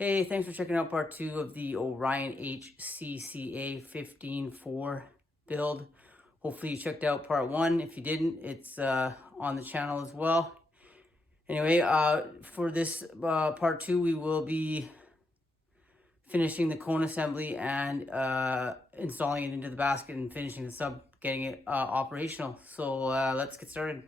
Hey, thanks for checking out part 2 of the Orion HCCA 15.4 build. Hopefully you checked out part 1. If you didn't, it's on the channel as well. Anyway, for this part 2, we will be finishing the cone assembly and installing it into the basket and finishing the sub, getting it operational. So let's get started.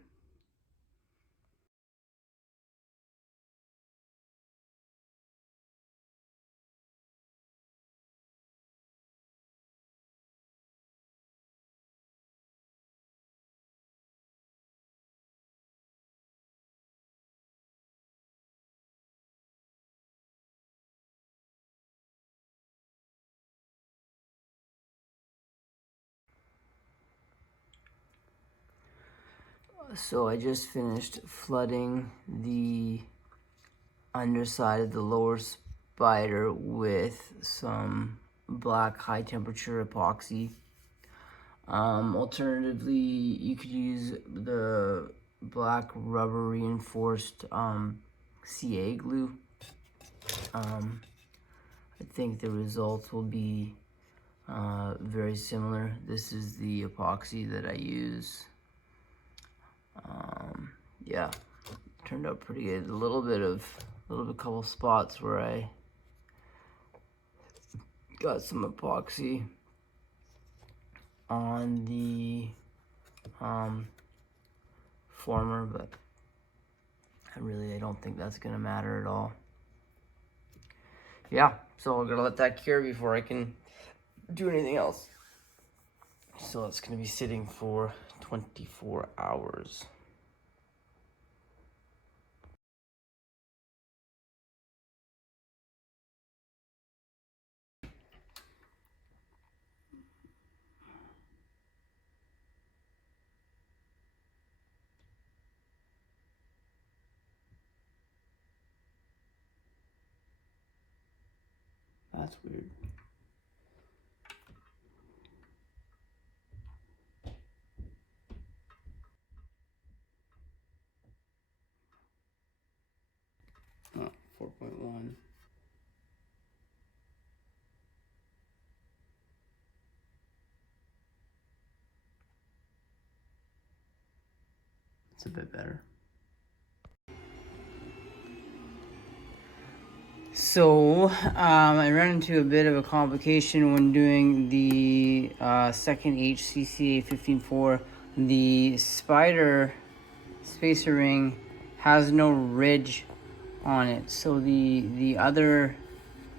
So I just finished flooding the underside of the lower spider with some black high temperature epoxy. Alternatively, you could use the black rubber reinforced CA glue. I think the results will be very similar. This is the epoxy that I use. Yeah, turned out pretty good. A little bit couple spots where I got some epoxy on the former, but I don't think that's gonna matter at all. Yeah, so I'm gonna let that cure before I can do anything else. So it's gonna be sitting for 24 hours. That's weird. Oh, 4.1. It's a bit better. So, I ran into a bit of a complication when doing the second HCCA 15.4. The spider spacer ring has no ridge on it. So the other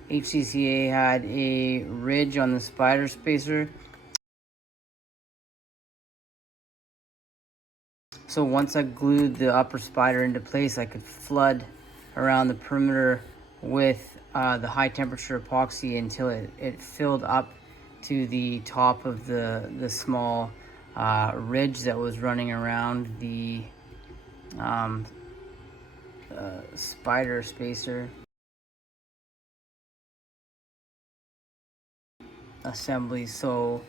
HCCA had a ridge on the spider spacer. So once I glued the upper spider into place, I could flood around the perimeter with the high temperature epoxy until it filled up to the top of the small ridge that was running around the spider spacer assembly. So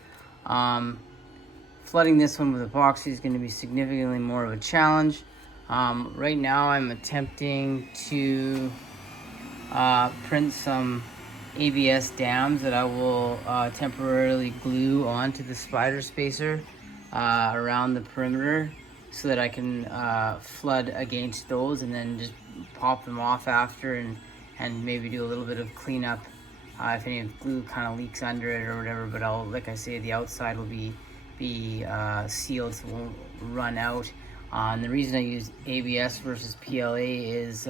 flooding this one with epoxy is going to be significantly more of a challenge. Right now I'm attempting to print some ABS dams that I will temporarily glue onto the spider spacer around the perimeter so that I can flood against those and then just pop them off after and maybe do a little bit of cleanup if any of the glue kind of leaks under it or whatever. But like I say, the outside will be sealed, so it won't run out. And the reason I use ABS versus PLA is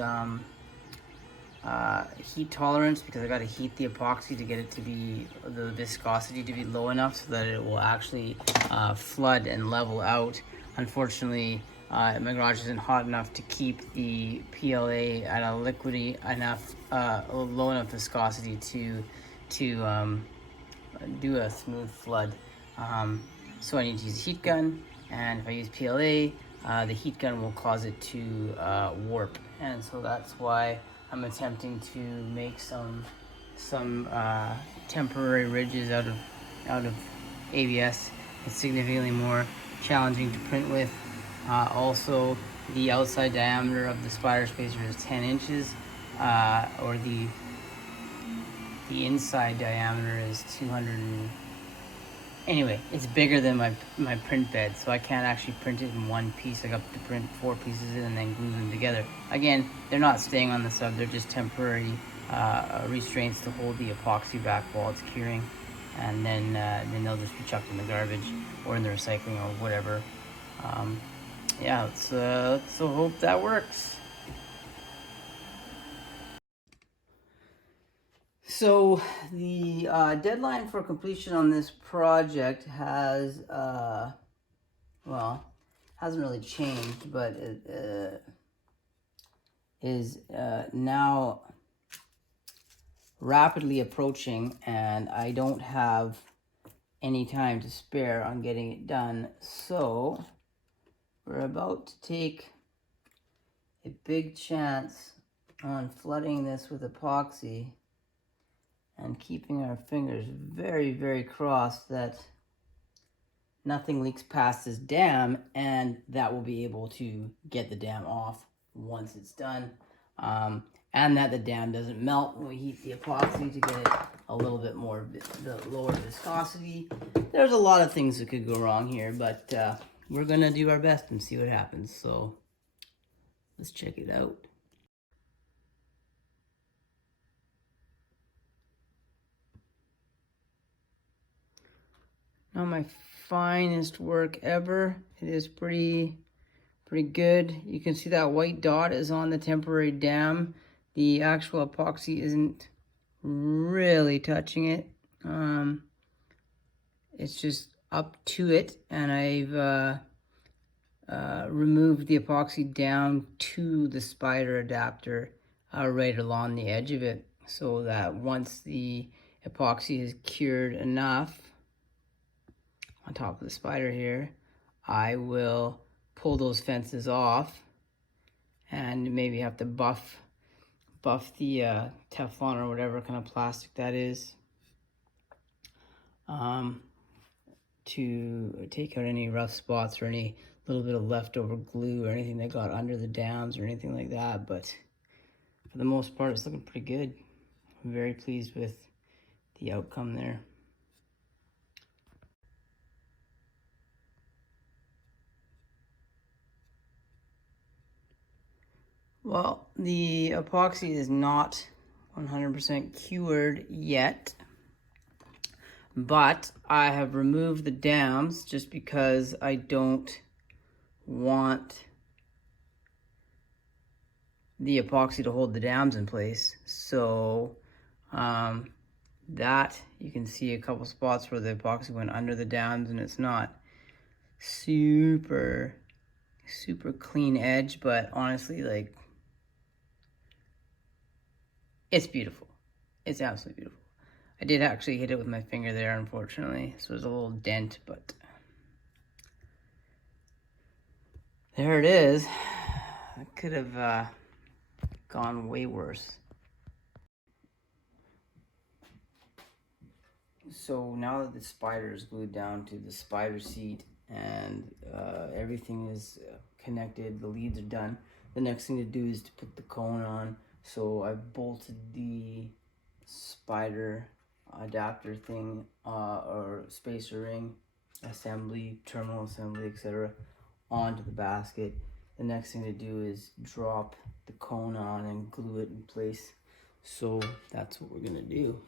heat tolerance, because I got to heat the epoxy to get it to be the viscosity to be low enough so that it will actually flood and level out. Unfortunately, my garage isn't hot enough to keep the PLA at a liquidy enough, low enough viscosity to do a smooth flood. So I need to use a heat gun, and if I use PLA, the heat gun will cause it to warp, and so that's why I'm attempting to make some temporary ridges out of ABS. It's significantly more challenging to print with. Also, the outside diameter of the spider spacer is 10 inches, or the the inside diameter is 200 anyway, it's bigger than my print bed, so I can't actually print it in one piece. I got to print 4 pieces and then glue them together. Again, they're not staying on the sub, they're just temporary restraints to hold the epoxy back while it's curing, and then they'll just be chucked in the garbage or in the recycling or whatever. Yeah, let's hope that works. So the deadline for completion on this project has, well, hasn't really changed, but it is now rapidly approaching, and I don't have any time to spare on getting it done. So we're about to take a big chance on flooding this with epoxy and keeping our fingers very, very crossed that nothing leaks past this dam, and that will be able to get the dam off once it's done. And that the dam doesn't melt when we heat the epoxy to get it a little bit more, the lower viscosity. There's a lot of things that could go wrong here, but we're gonna do our best and see what happens. So let's check it out. Not my finest work ever. It is pretty good. You can see that white dot is on the temporary dam. The actual epoxy isn't really touching it. It's just up to it, and I've removed the epoxy down to the spider adapter right along the edge of it, so that once the epoxy is cured enough on top of the spider here, I will pull those fences off and maybe have to buff the Teflon or whatever kind of plastic that is, to take out any rough spots or any little bit of leftover glue or anything that got under the dams or anything like that. But for the most part, it's looking pretty good. I'm very pleased with the outcome there. Well, the epoxy is not 100% cured yet, but I have removed the dams just because I don't want the epoxy to hold the dams in place. So that you can see a couple spots where the epoxy went under the dams, and it's not super clean edge, but honestly, like, it's beautiful. It's absolutely beautiful. I did actually hit it with my finger there, unfortunately, so there's a little dent, but there it is. I could have gone way worse. So now that the spider is glued down to the spider seat and everything is connected, the leads are done, the next thing to do is to put the cone on. So I bolted the spider adapter thing or spacer ring assembly, terminal assembly, etc. onto the basket. The next thing to do is drop the cone on and glue it in place. So that's what we're gonna do.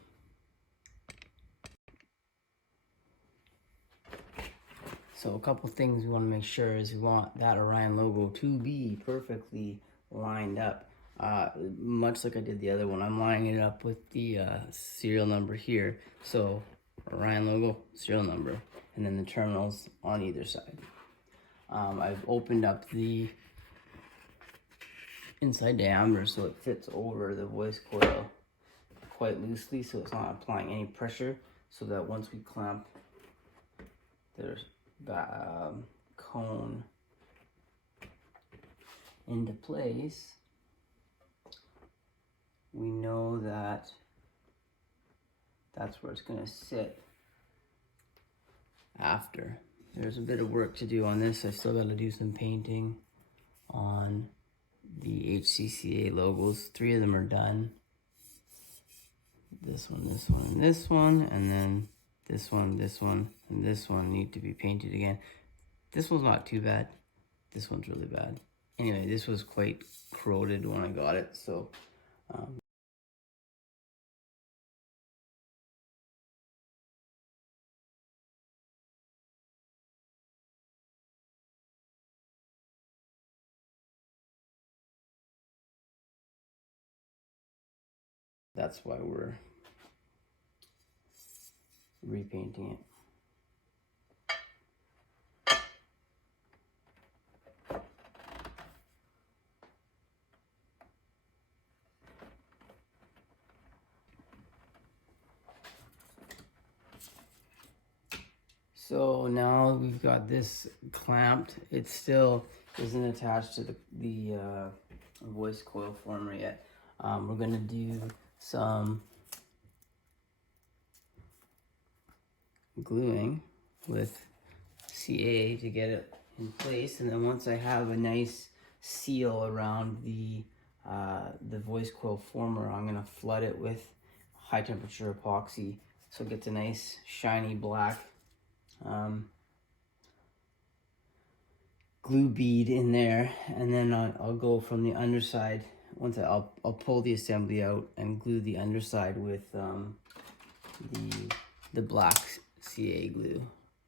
So a couple things we want to make sure is we want that Orion logo to be perfectly lined up. Much like I did the other one, I'm lining it up with the serial number here. So Orion logo, serial number, and then the terminals on either side. I've opened up the inside diameter so it fits over the voice coil quite loosely, so it's not applying any pressure, so that once we clamp there's cone into place, we know that that's where it's going to sit after. There's a bit of work to do on this. I still got to do some painting on the HCCA logos. 3 of them are done. this one, this one, and this one, and then this one, and this one need to be painted again. This one's not too bad. This one's really bad. Anyway, this was quite corroded when I got it, so that's why we're repainting it. So now we've got this clamped. It still isn't attached to the voice coil former yet. We're gonna do some gluing with CA to get it in place, and then once I have a nice seal around the voice coil former, I'm gonna flood it with high temperature epoxy so it gets a nice shiny black glue bead in there, and then I'll go from the underside. Once I'll pull the assembly out and glue the underside with the black CA glue,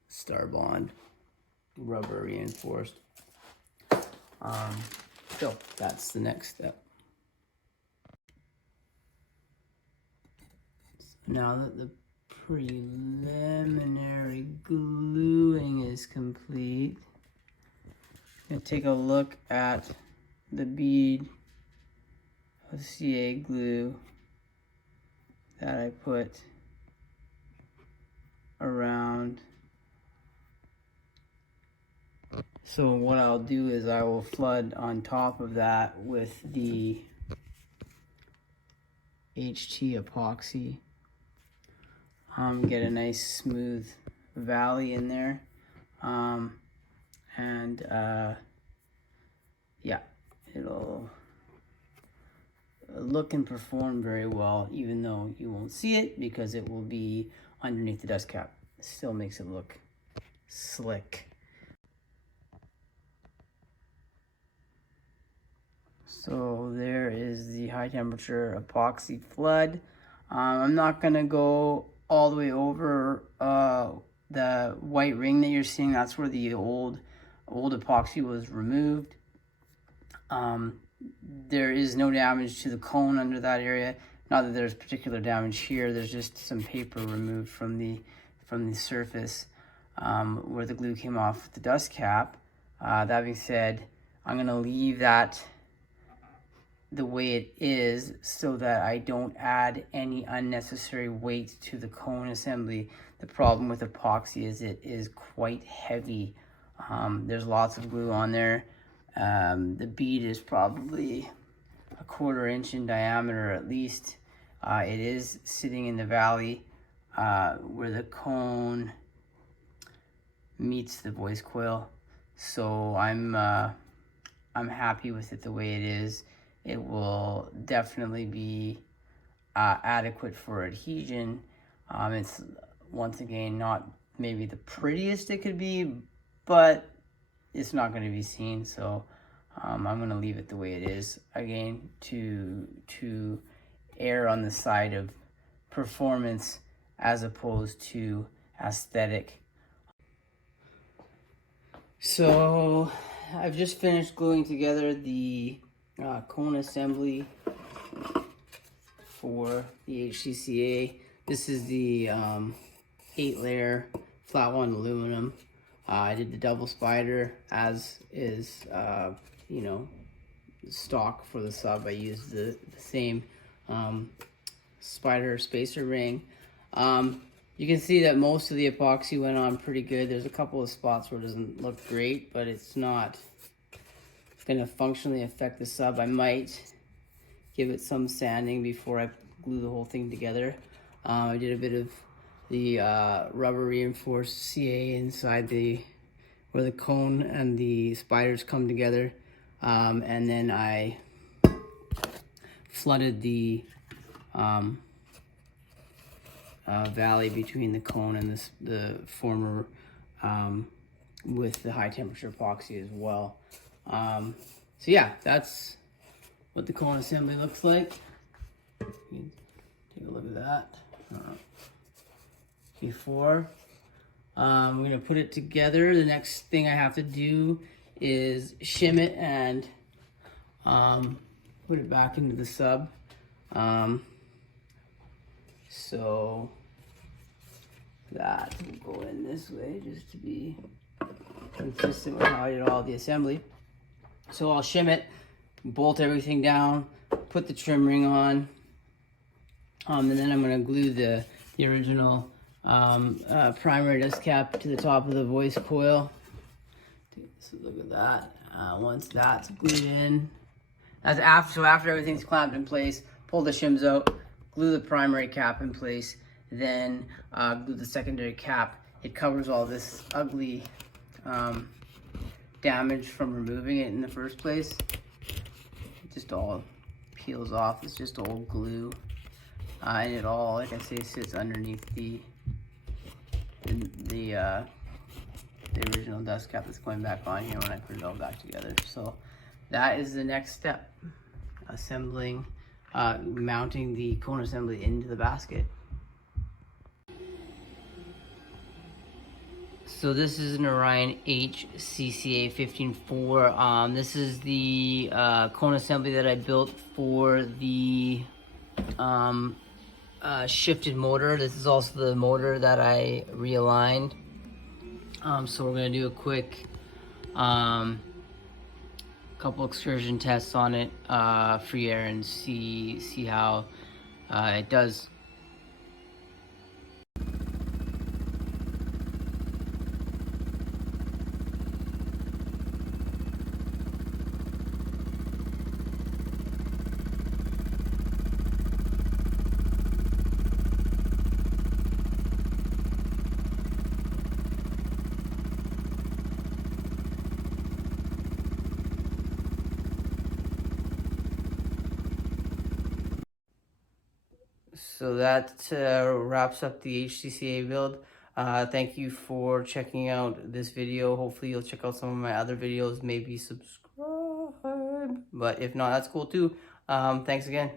Star Bond, rubber reinforced. So that's the next step. So now that the preliminary gluing is complete, I'm gonna take a look at the bead of CA glue that I put around. So what I'll do is I will flood on top of that with the HT epoxy. Get a nice smooth valley in there, and yeah, it'll look and perform very well, even though you won't see it because it will be underneath the dust cap. It still makes it look slick. So there is the high temperature epoxy flood. I'm not gonna go all the way over the white ring that you're seeing. That's where the old epoxy was removed. There is no damage to the cone under that area. Not that there's particular damage here. There's just some paper removed from the surface where the glue came off the dust cap. That being said, I'm gonna leave that the way it is so that I don't add any unnecessary weight to the cone assembly. The problem with epoxy is it is quite heavy. There's lots of glue on there. The bead is probably a 1/4 inch in diameter at least. It is sitting in the valley where the cone meets the voice coil. So I'm happy with it the way it is. It will definitely be adequate for adhesion. It's once again not maybe the prettiest it could be, but it's not going to be seen. So I'm going to leave it the way it is. Again, to err on the side of performance as opposed to aesthetic. So I've just finished gluing together the cone assembly for the HCCA. This is the 8-layer flat one aluminum. I did the double spider, as is you know, stock for the sub. I used the same spider spacer ring. You can see that most of the epoxy went on pretty good. There's a couple of spots where it doesn't look great, but it's not gonna functionally affect the sub. I might give it some sanding before I glue the whole thing together. I did a bit of the rubber reinforced CA inside where the cone and the spiders come together, and then I flooded the valley between the cone and the former with the high temperature epoxy as well. So yeah, that's what the cone assembly looks like. Take a look at that. Before I'm gonna put it together. The next thing I have to do is shim it and put it back into the sub. So that will go in this way just to be consistent with how I did all the assembly. So I'll shim it, bolt everything down, put the trim ring on, and then I'm going to glue the original primary dust cap to the top of the voice coil. So look at that. Once that's glued in, so after everything's clamped in place, pull the shims out, glue the primary cap in place, then glue the secondary cap. It covers all this ugly damage from removing it in the first place. It just all peels off. It's just old glue, and it all, like I say, sits underneath the original dust cap that's going back on here when I put it all back together. So that is the next step: assembling, mounting the cone assembly into the basket. So this is an Orion HCCA 15.4. This is the cone assembly that I built for the shifted motor. This is also the motor that I realigned. So we're gonna do a quick couple excursion tests on it, free air, and see how it does. So that wraps up the HCCA build. Thank you for checking out this video. Hopefully you'll check out some of my other videos, maybe subscribe. But if not, that's cool too. Thanks again.